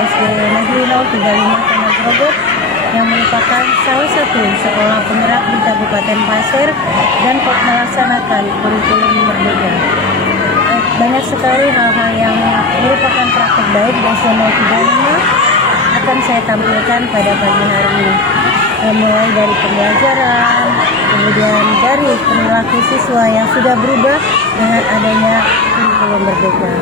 SD Negeri 035 Tanah Grogol yang merupakan salah satu sekolah penggerak di Kabupaten Pasir dan melaksanakan kurikulum merdeka. Banyak sekali hal-hal yang merupakan praktik baik di SD 035 akan saya tampilkan pada pagi hari ini. Mulai dari pembelajaran, kemudian dari perilaku siswa yang sudah berubah dengan adanya kurikulum merdeka.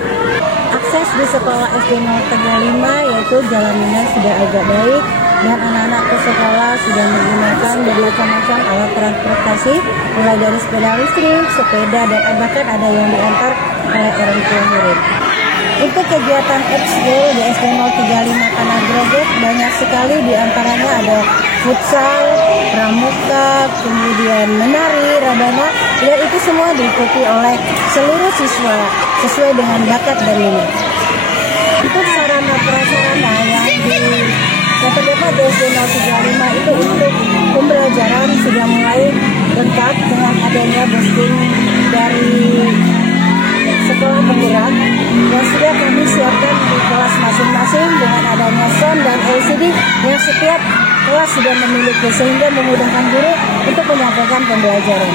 Akses di sekolah SD 035 yaitu jalanannya sudah agak baik dan anak-anak ke sekolah sudah menggunakan bermacam-macam alat transportasi mulai dari sepeda listrik, sepeda, dan bahkan ada yang diantar oleh orang tua murid. Untuk kegiatan ekskul di SD 035 Tanah Grogol banyak sekali, diantaranya ada futsal, pramuka, kemudian menari, rabana, dan itu semua diikuti oleh seluruh siswa sesuai dengan bakat dan minat. Itu sarana prasarana yang terdapat di SD 035 itu untuk pembelajaran sudah mulai lengkap dengan adanya boosting dari sekolah penggerak yang sudah kami siapkan di kelas masing-masing dengan adanya sound dan LCD yang setiap kelas sudah memiliki sehingga memudahkan guru untuk menyampaikan pembelajaran.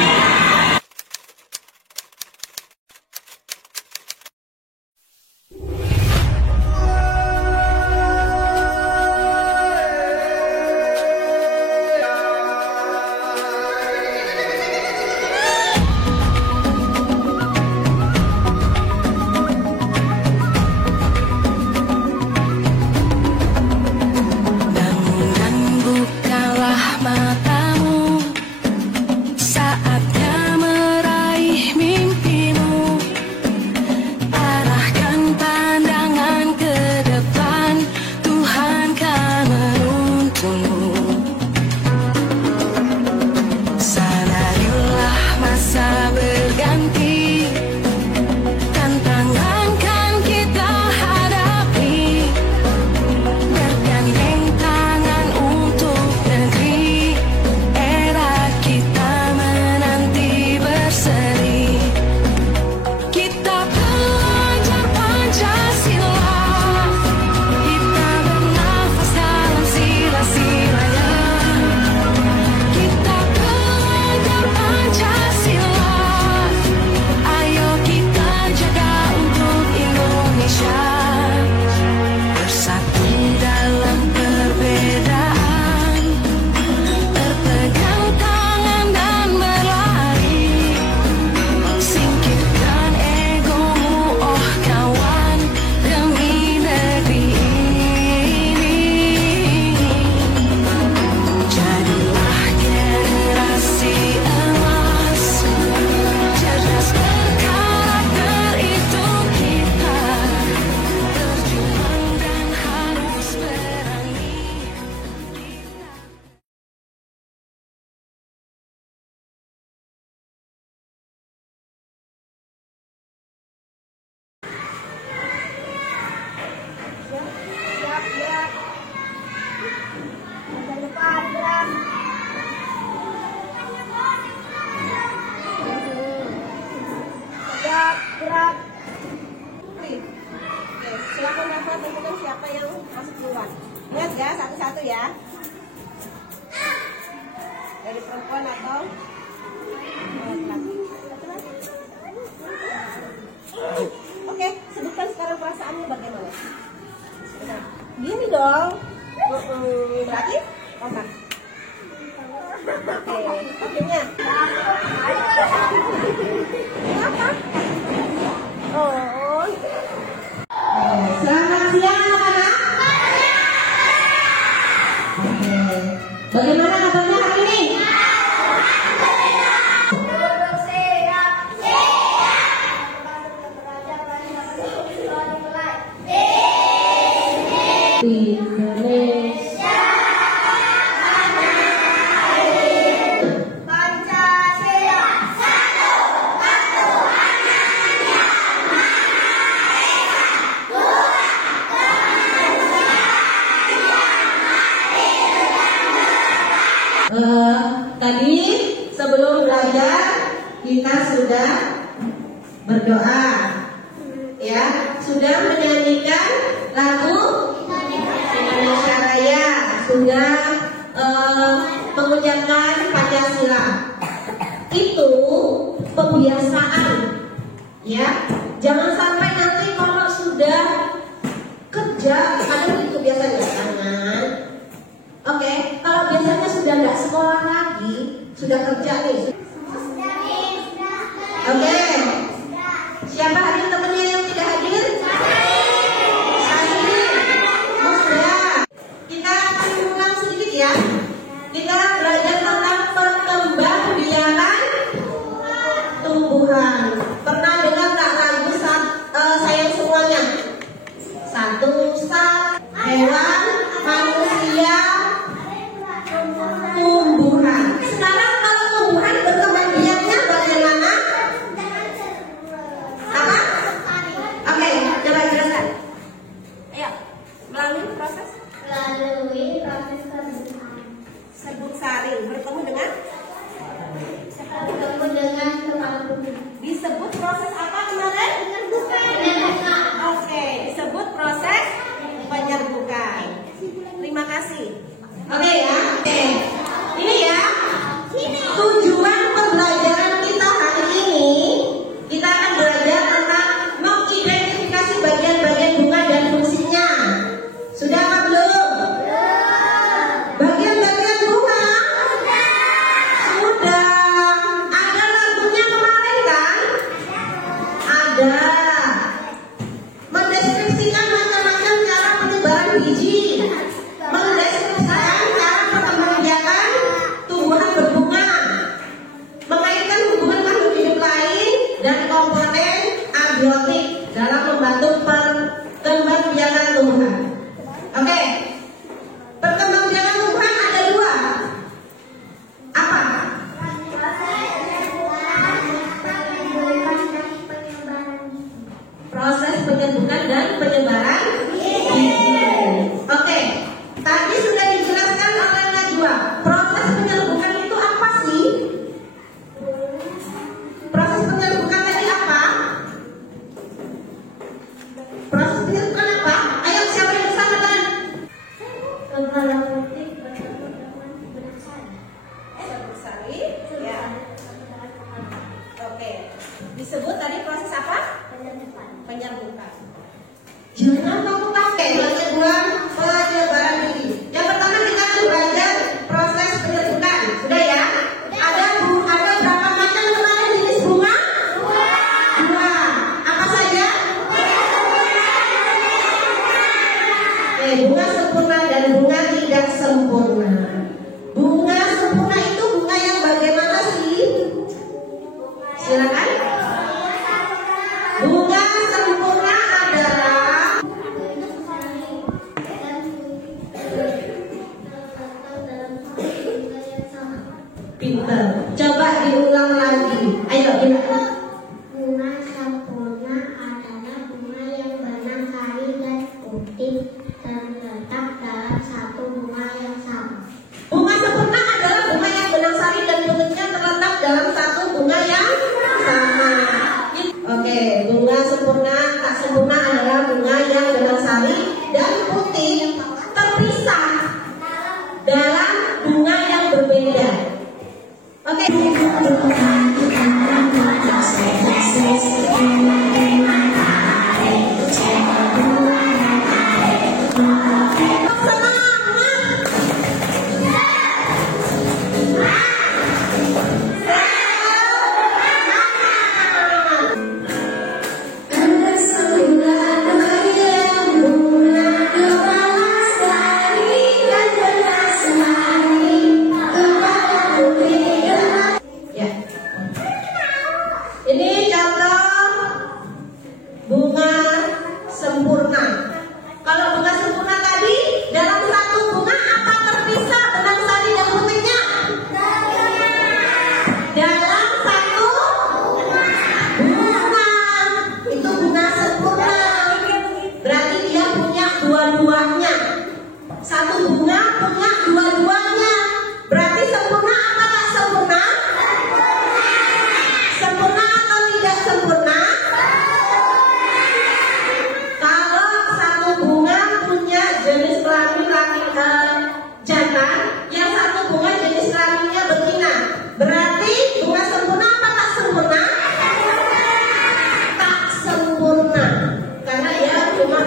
Silakan dapat tentukan siapa yang masuk duluan. Ingat ya, satu-satu ya. Dari perempuan atau laki-laki. Oke, sebutkan sekarang perasaanmu bagaimana. Gini dong. Berarti kompak. Oke, oke-nya. Kenapa? Oh. Selamat siang anak-anak. Oke. Bagaimana kabarnya hari ini? Indonesia Pancasila satu Tuhan tadi sebelum belajar kita sudah berdoa, ya, sudah menyanyikan lagu mengerjakan Pancasila. Itu pembiasaan, ya. Jangan sampai nanti kalau sudah kerja, kadang itu biasanya jangan. Oke, kalau biasanya sudah nggak sekolah lagi, sudah kerja nih. Oke. Siapa hadir temennya yang tidak hadir? Kita ulang sedikit ya. Kita belajar tentang perkembangbiakan tumbuhan. Pernah dengar tak lagu sayang semuanya? Satu hewan, manusia, tumbuhan. Sekarang kalau tumbuhan berkembang biaknya bagaimana? Apa? Oke, coba jelaskan. Ayo, melalui proses sebut saring bertemu dengan disebut proses apa kemarin? Oke, disebut proses penyerbukan. Terima kasih. Oke ya. Oke. Ini ya. Tujuan pembelajaran kita hari ini, kita akan belajar tentang mengidentifikasi bagian-bagian bunga dan fungsinya. Sudah apa belum? Bagian-bagian bunga? Sudah. Ada lagunya kemarin kan? Ada. Mendeskripsikan macam-macam cara penyebaran biji. Mendeskripsikan cara perkembangbiakan tumbuhan berbunga. Mengaitkan hubungan makhluk hidup lain dan komponen abiotik dalam membantu perkembangbiakan tumbuhan. Oke. Perkembangbiakan tumbuhan ada dua. Apa? Proses penyerbukan dan penyebaran biji. Oke. Tadi sudah dijelaskan oleh Najwa. Proses penyerbukan itu apa sih? Proses penyerbukan tadi apa? Proses penyerbukan apa? Ayo siapa yang bisa katakan? Bersari. Ya. Oke. Disebut tadi proses apa? Penyerbukan. Jangan kamu pakai penyebaran biji. Yang pertama kita akan belajar proses penyerbukan. Sudah ya? Ada berapa macam kemarin jenis bunga? Dua. Apa saja? Bunga sempurna dan bunga tidak sempurna. Bunga sempurna itu bunga yang bagaimana sih? Silakan. Bunga sempurna adalah pinter. Coba diulang lagi. Ayo kita. Bunga sempurna adalah bunga yang barangkali dan putih terletak dalam satu bunga yang sama.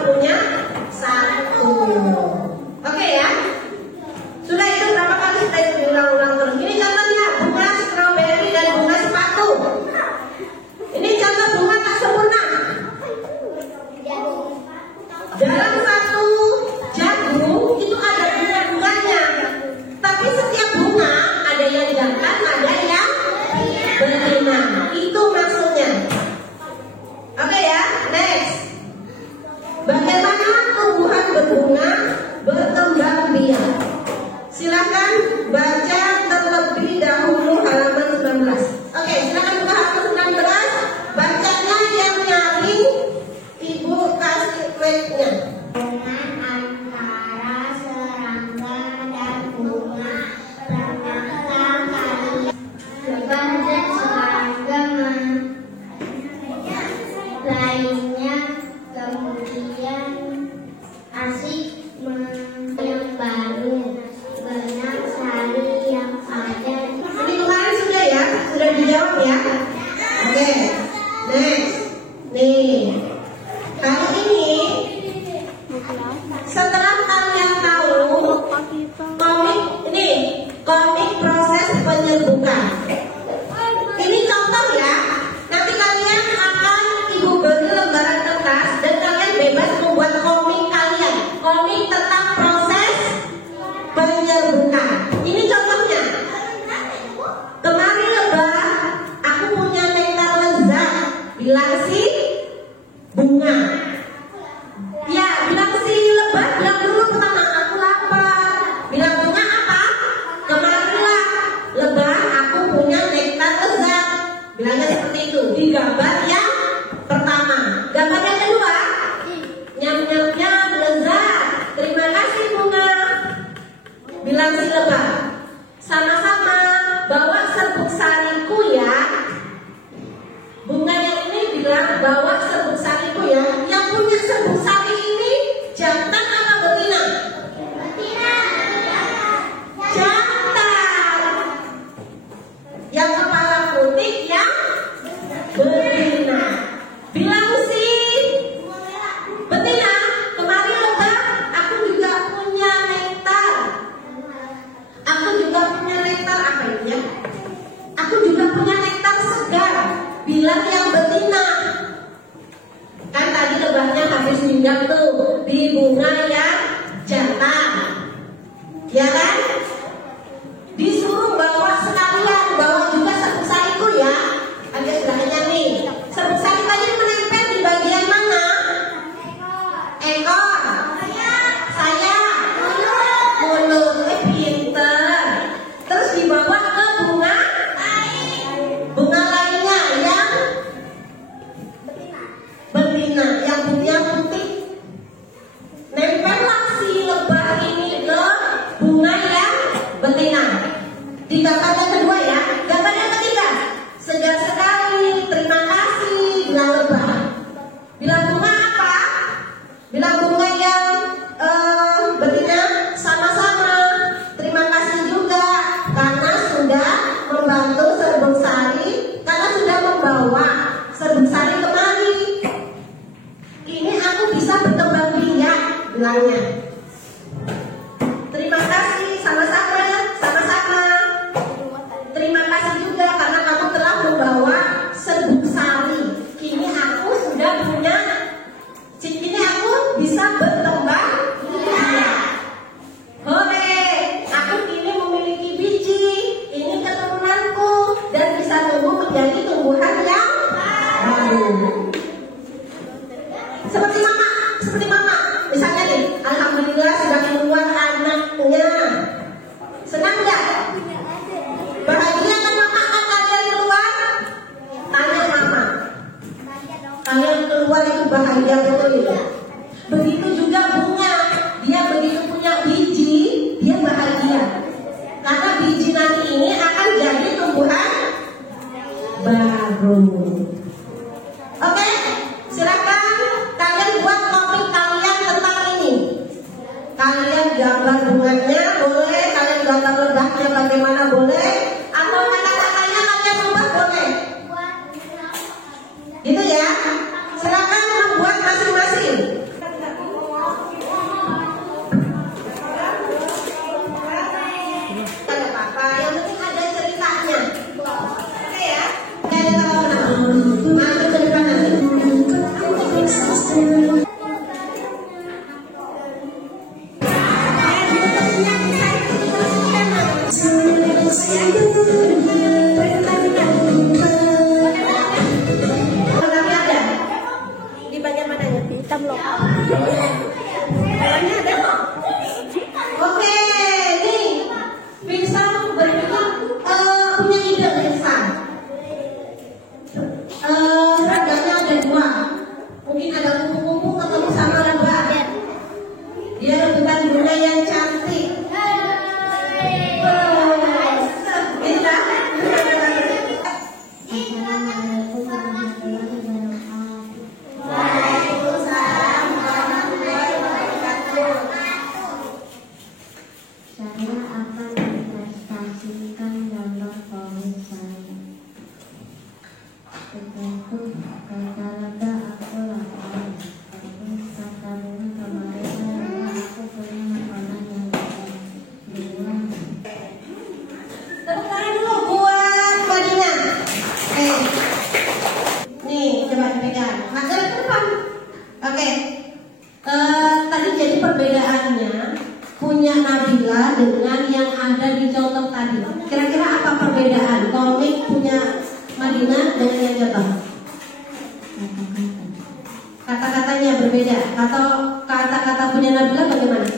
punya satu. Oke ya. Sudah itu berapa kali kita ulang-ulang terus. Ini contohnya bunga stroberi dan bunga sepatu. Ini contoh bunga tak sempurna. Dalam satu jagung itu ada bunga-bunganya. Tapi setiap bunga ada yang jantan, ada yang betina. Itu maksudnya. Oke ya, next. Bagaimana tumbuhan berbunga berkembang biak? Silakan baca terlebih dahulu halaman 19. Oke, silakan buka halaman 19. Bacanya yang nyaring, Ibu kasih kreditnya. Hubungan antara serangga dan bunga pertama kali lebah dan serangga lainnya kemudian asik yang baru benang sari yang ada. Ini kemarin sudah ya, sudah dijawab ya. Oke, next. Nih, kali ini setelah kalian tahu komik proses penyerbukan. Ini contoh ya. Nanti kalian akan Ibu beri lembaran kertas dan kalian bebas membuat komik kalian. Komik tentang proses penyerbukan. Ini contohnya. Kemarin lebah, aku punya nektar lezat. Bilang si bunga. Ya, bilang si lebah, bilang dulu pertama aku lapar. Bilang bunga apa? Kemarilah lebah, aku punya nektar lezat. Bilangnya seperti itu. Di gambar yang pertama. Gambar yang kedua, nyam-nyam lezat. Terima kasih bunga. Bilang si lebah. Sama-sama bawa serbuk sariku ya. Bunga yang ini bilang bawa serbuk sariku ya. Yang punya serbuk sari ini jantan apa betina? Betina. Jantan. Yang kepala putih yang betina. Bilang si betina, kemari lebah, aku juga punya nektar. Aku juga punya nektar apa ini ya? Aku juga punya nektar segar. Bilang yang betina. Kan tadi lebahnya habis minyak tuh di bunga yang jantan. Ya kan? Disuruh bawa sekalian, bawa juga serbuk sariku ya. Ada sebelahnya nih. Serbuk sari tadi menempel di bagian mana? Ekor. Saya. Mulut. Pinter. Terus dibawa ke bunga. Bunga lainnya yang betina, yang putih. Nempellah si lebah ini ke bunga yang betina. Di gambar yang kedua ya. Gambar yang ketiga, segar sekali, terima kasih. Bilang lebah. Bilang bunga apa? Bilang bunga yang betina. Sama-sama. Terima kasih juga karena sudah membantu serbuk sari, karena sudah membawa serbuk sari kemari. Ini aku bisa berkembang biak, bilangnya. Terima kasih, sama-sama, sama-sama. Terima kasih juga karena kamu telah membawa serbuk sari. Kini aku sudah punya, kini aku bisa berkembang biak. Hore, aku kini memiliki biji. Ini keturunanku dan bisa tumbuh menjadi tumbuhan yang baru. Seperti mama. Misalnya nih, alhamdulillah sudah keluar anaknya. Senang nggak? Bahagia kan mama kan kalian keluar? Tanya mama. Kalian keluar itu bahagia betul ya? Begitu juga bunga. Dia begitu punya biji, dia bahagia. Karena biji nanti ini akan jadi tumbuhan baru. Oke, silakan kalian buat komik kalian tentang ini. Kalian gambar bunganya boleh, kalian gambar lebahnya bagaimana boleh, atau kata-katanya kalian ubah boleh. Gitu ya. Silakan membuat masing-masing. Jalannya ada. Oke, nih Vincent punya ide Vincent. Seraganya ada dua. Mungkin ada kupu-kupu ketemu sama lebah. Dia rebutan bunga yang cantik. Bisa? Assalamualaikum warahmatullahi wabarakatuh. Waalaikumsalam warahmatullahi wabarakatuh. Saya akan mempresentasikan gambar komik saya. Begitu kata lebah aku lapar. Terus kata bunga kemarin aku punya makanan yang bilang. Tepuk tangan dulu buat Madina. Nih coba dipegang. Agak ke depan. Oke. Tadi jadi perbedaannya punya Nabila dengan yang ada di contoh tadi. Kira-kira apa perbedaan komik punya Madina dengan yang Jabang? Kata-katanya berbeda atau kata-kata punya Nabila bagaimana?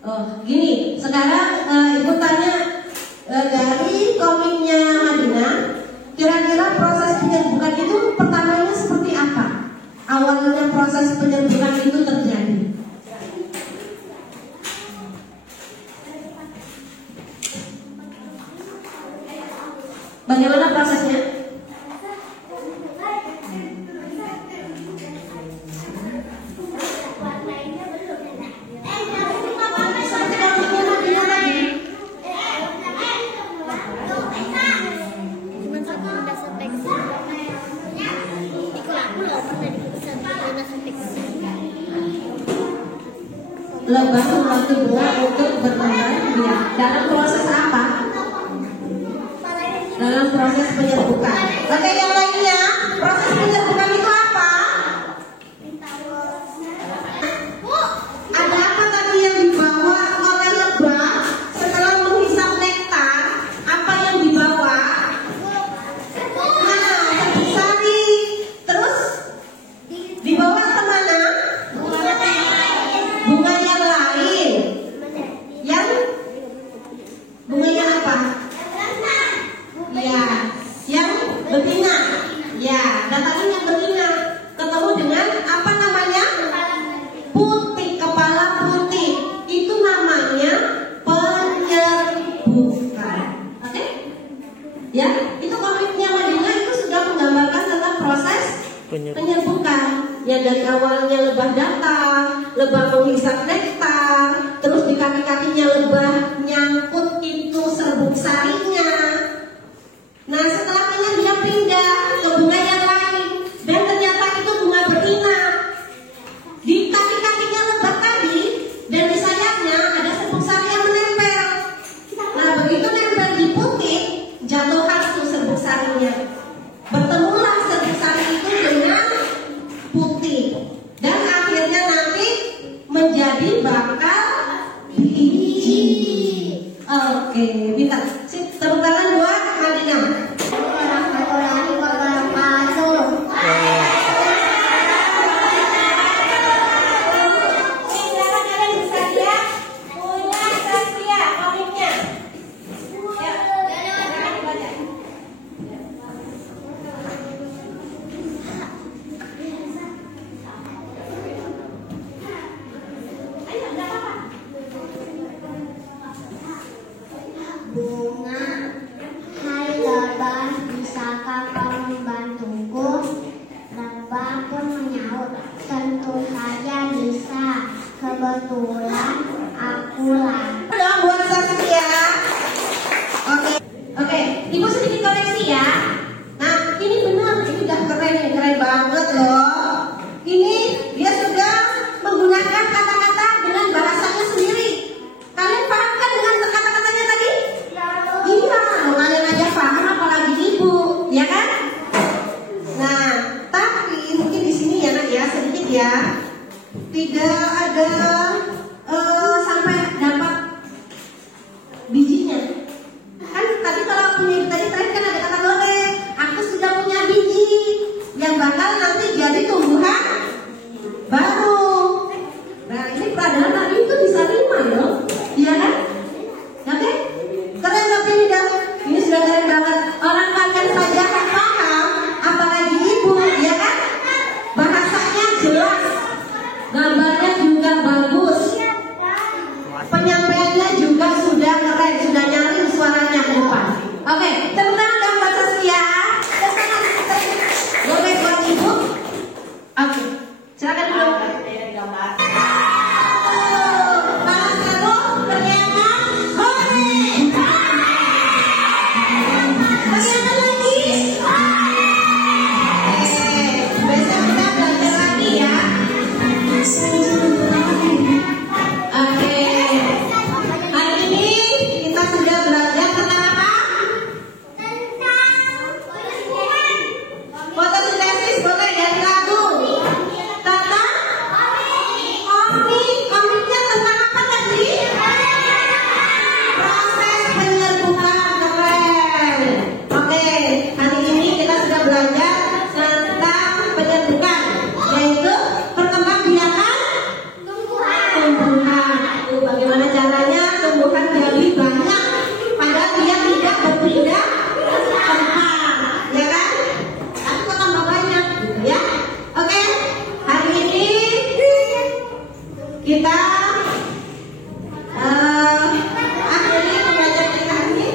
Oh, gini. Sekarang ibu tanya dari komiknya Madina, kira-kira proses penyerbukan itu pertamanya seperti apa? Awalnya proses penyerbukan itu terjadi. Bagaimana prosesnya? Lebah membantu bunga untuk berkembang biak. Dalam proses apa? Dalam proses penyerbukan. Oke, yang lainnya, proses penyerbukan itu apa? Ada apa tadi yang dibawa oleh lebah setelah menghisap nektar? Apa yang dibawa? Nah, serbuk sari. Terus dibawa kemana? Bunga yang lain. Yang bunganya apa? Ya, yang betina. Ya, datangin yang betina. Ketemu dengan apa namanya? Putih, kepala putih. Itu namanya penyerbukan. Oke? Ya, itu komiknya Madina itu sudah menggambarkan tentang proses penyerbukan. Ya, dari awalnya lebah datang, lebah menghisap nektar, terus di kaki-kakinya lebah nyangkut itu serbuk sarinya. Nah, setelahnya dia pindah ke bunga yang lain, dan ternyata itu bunga betina. Di kaki-kakinya lebah tadi dan di sayapnya ada serbuk sari yang menempel. Nah, begitu nempel di putih, jatuhkan tuh serbuk sarinya. Bertemulah serbuk sari itu dengan putih, dan akhirnya nanti menjadi bakal biji. Oke, bintang. Tepuk tangan buat Madina. Warahmatullahi wabarakatuh. Sekarang kalian bisa lihat punya Saskia komiknya. Ya, silakan dibaca. Ayo, enggak apa-apa. Bunga, hai lebah, bisakah kau membantuku? Lebah pun menyaut, tentu saja bisa. Kebetulan aku lapar. Dong buat Saskia. Oke, Ibu sedikit koreksi ya. Nah, ini benar, ini udah keren banget loh. Ini dia sudah menggunakan kata-kata dengan bahasanya sendiri. Kalian paham kan dengan kata-katanya tadi? Iya, kalian aja paham apalagi ibu, ya kan? Nah, tapi mungkin di sini ya Nak ya, sedikit ya. Tidak ada sampai dapat bijinya. Kan tadi kalau punya tadi kan ada kata boleh. Aku sudah punya biji. Yang Oke, silakan dulu. Balas satu, teriakan, hore. Teriakan lagi. Besok kita belajar lagi ya. Oke. Hari ini kita sudah belajar tentang apa? Fotosintesis boleh dari lagu. Tentang komiknya tentang apa tadi? Proses penyerbukan. Keren. Oke, hari ini kita sudah belajar tentang penyerbukan, yaitu perkembangbiakan tumbuhan. Bagaimana caranya tumbuhan jadi banyak padahal dia tidak berpindah tempat, ya kan? Tapi kok tambah banyak gitu ya. Oke, hari ini kita akhiri pembelajaran kita ini.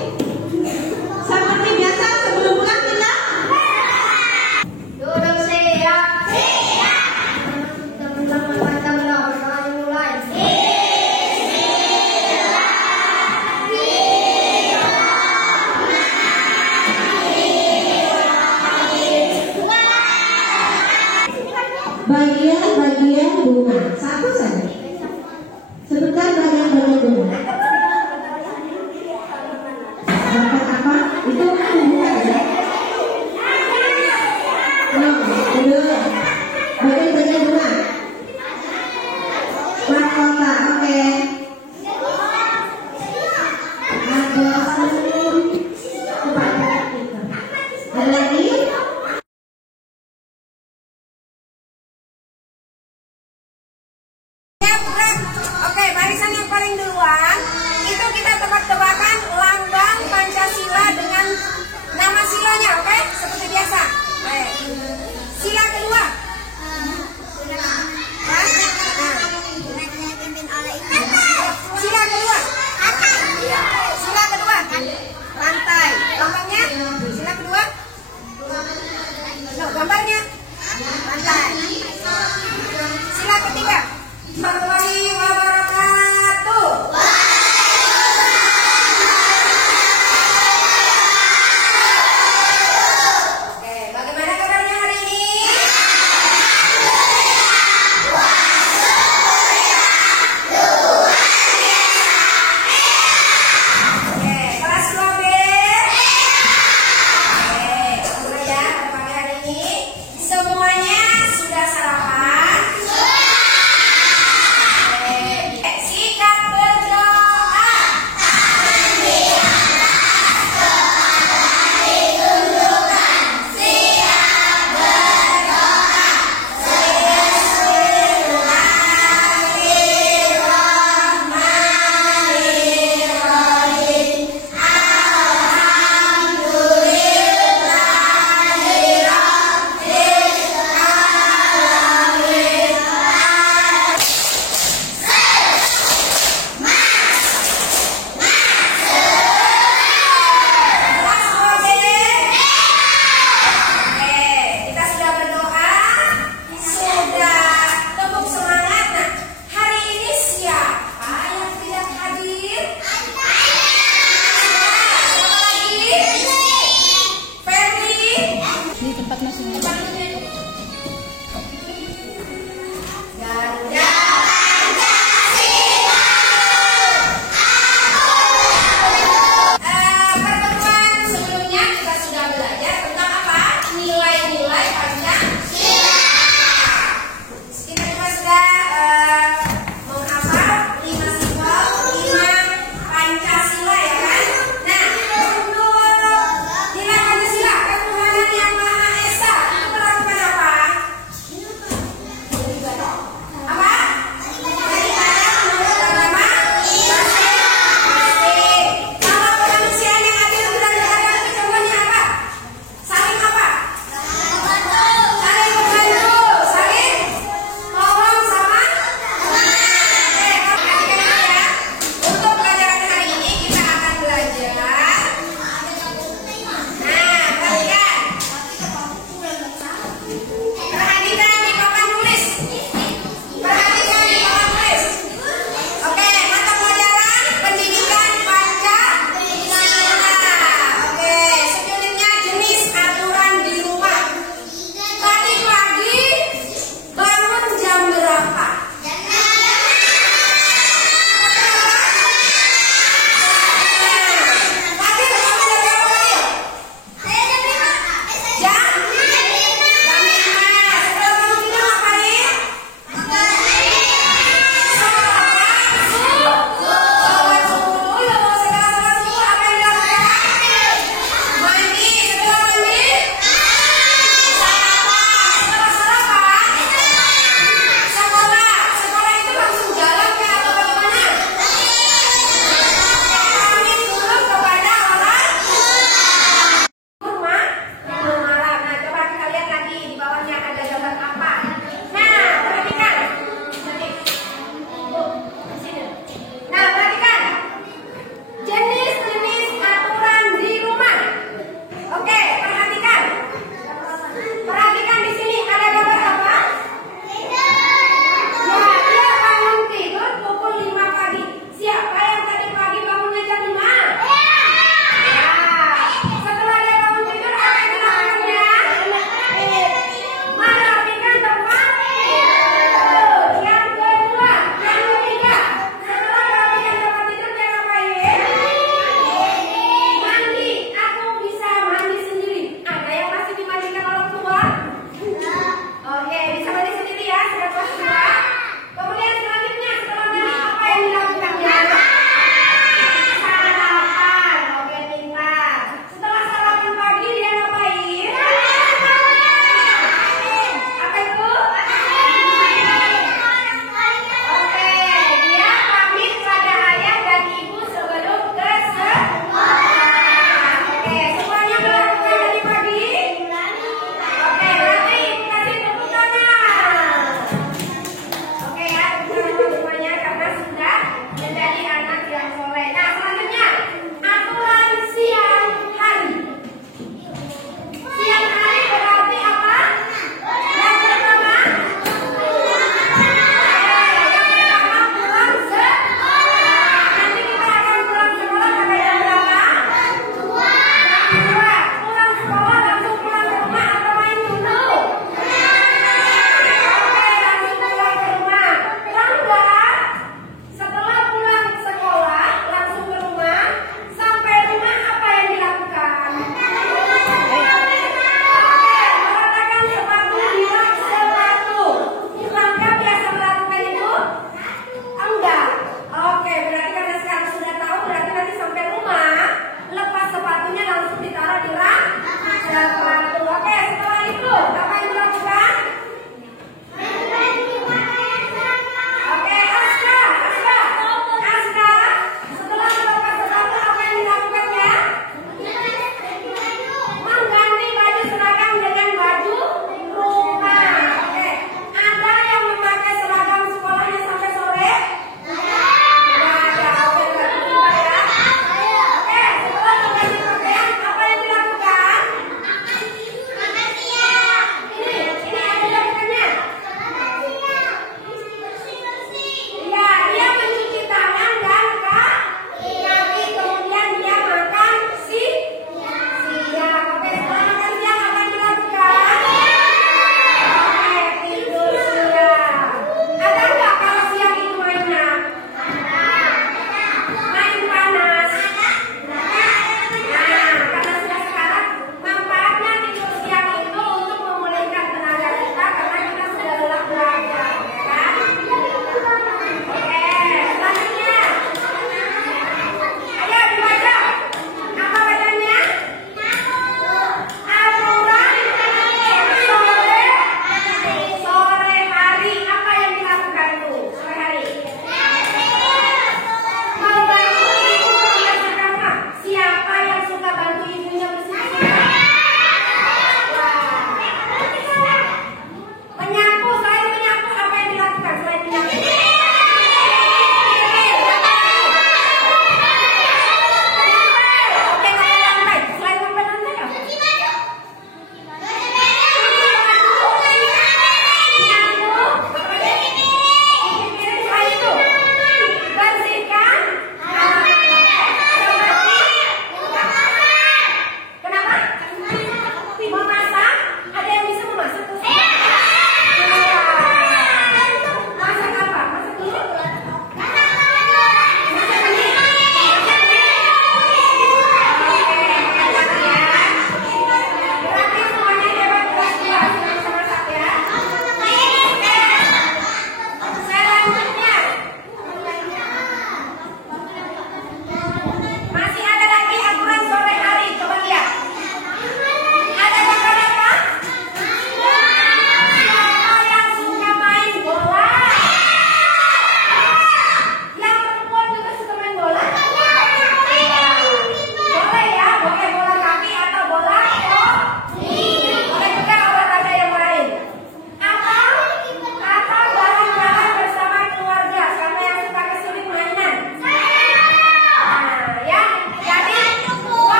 Seperti biasa sebelum pulang kita Duduk siap. Teman-teman baca mulai mulai. bagian-bagian bunga. Satu saja. Sebutkan bagian-bagian bunga. Dapat apa? Itu kan bunga ya? Betul. Bagian-bagian bunga. Mahkota, oke. Ada ada lagi? Oke, barisan yang paling duluan itu kita tebak-tebakan lambang Pancasila dengan nama silanya, oke? Seperti biasa. Baik. Sila kedua. Hah? Sila kedua. Sila kedua. Lantai. Lambangnya? Sila kedua. No, gambarnya? Lantai. Sila ketiga.